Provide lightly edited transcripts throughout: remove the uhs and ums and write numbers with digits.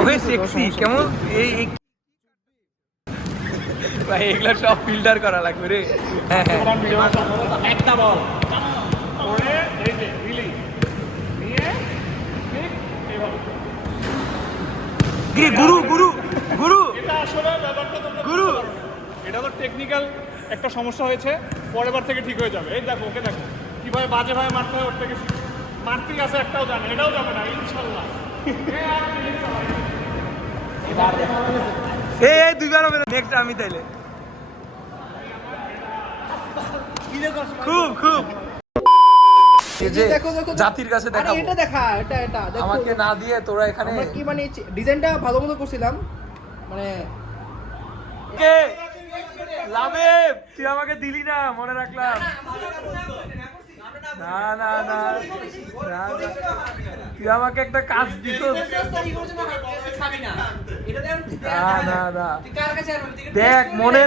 ওহে সেক্সি কেমন এই ভাই এগুলো সব ফিল্টার করা লাগবে রে। হ্যাঁ হ্যাঁ একটা বল পরে এই যে রিলি নিয়ে ঠিক এইভাবে। কি গুরু গুরু গুরু এটা আসলে ব্যাপারটা তোমরা গুরু। বুঝতে পারো না। এটা তো টেকনিক্যাল একটা সমস্যা হয়েছে, পরের বার থেকে ঠিক হয়ে যাবে। এই দেখো ওকে দেখো কিভাবে বাজেভাবে মারতে হয়, ওর থেকে মারতেই আছে, একটাও জানে, এটাও যাবে না ইনশাল্লাহ। এই দুইবার হবে নেক্সট আমি তাইলে খুব খুব এই যে জাতির কাছে দেখাবো। এটা দেখা, এটা দেখো। আমাকে না দিয়ে তোরা এখানে আমরা কি মানে ডিজাইনটা ভালো মতো করছিলাম মানে কে লাভে তুই আমাকে দিলি না, মনে রাখলাম। না না না না, তুই আমাকে একটা কাজ দিত। না না না দেখ, মনে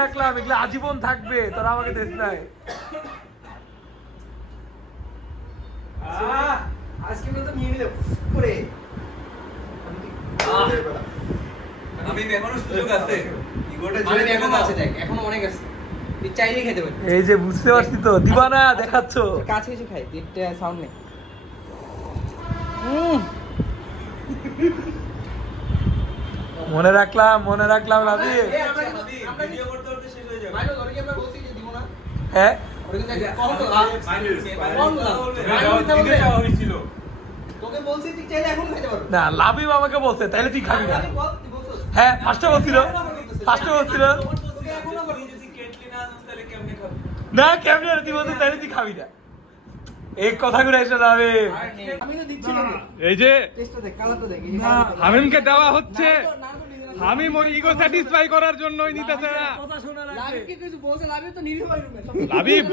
রাখলাম এগুলো আজীবন থাকবে, তোরা আমাকে দিস নাই। আজকে তো নিয়ে নিলে করে আমি এখনো সুযোগ আছে, আমি এখনো আছে, দেখ এখনো অনেক আছে, তুই চাইলে খেতে পারিস। এই যে বুঝতে পারছি তো, দিবা না দেখাচ্ছ। কাছে কিছু খাই, এটা সাউন্ড নেই। মনে রাখলাম লাভি। ভিডিও করতে করতে শেষ হয়ে যাবে। ভাই ওরে কি আমরা বলছি যে দিব না? হ্যাঁ ওরে কিন্তু কম তো তোকে বলছি তুই চাইলে এখন খেতে পারবি। না, লাবিব আমাকে বলছে তাইলে তুই খাবি না। তুই বল, তুই বলছিস। হ্যাঁ ফার্স্টে বলছিল তোকে এখনো তুমি যদি কেটলি না আনো তাহলে কেমনে খাবে? না, কেমনে তুই বলছিস তাইলে তুই খাবি না। এই কথাগুলো এসে যাবে। আর নেই। আমি তো দিচ্ছি না। এই যে টেস্টটা দেখ, কালারটা দেখ। হামিমকে দেওয়া হচ্ছে, না তো ডিজাইন। হামিম ওর ইগো স্যাটিসফাই করার জন্যই নিতেছে না। লাবিব কি কিছু বলছে? লাবিব তো নির্ভয় রুমে। লাবিব?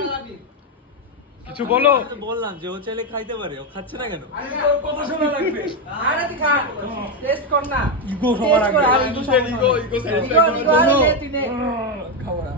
কিছু বলো। বললাম যে ও চাইলে খাইতে পারে, ও খাচ্ছে না কেন? কথা শোনা লাগবে। আরে তুই খা। টেস্ট কর না। ইগো সবার টেস্ট কর, আর ইগো সবার। ইগো ইগো আরে নে তুই নে। খাবো না।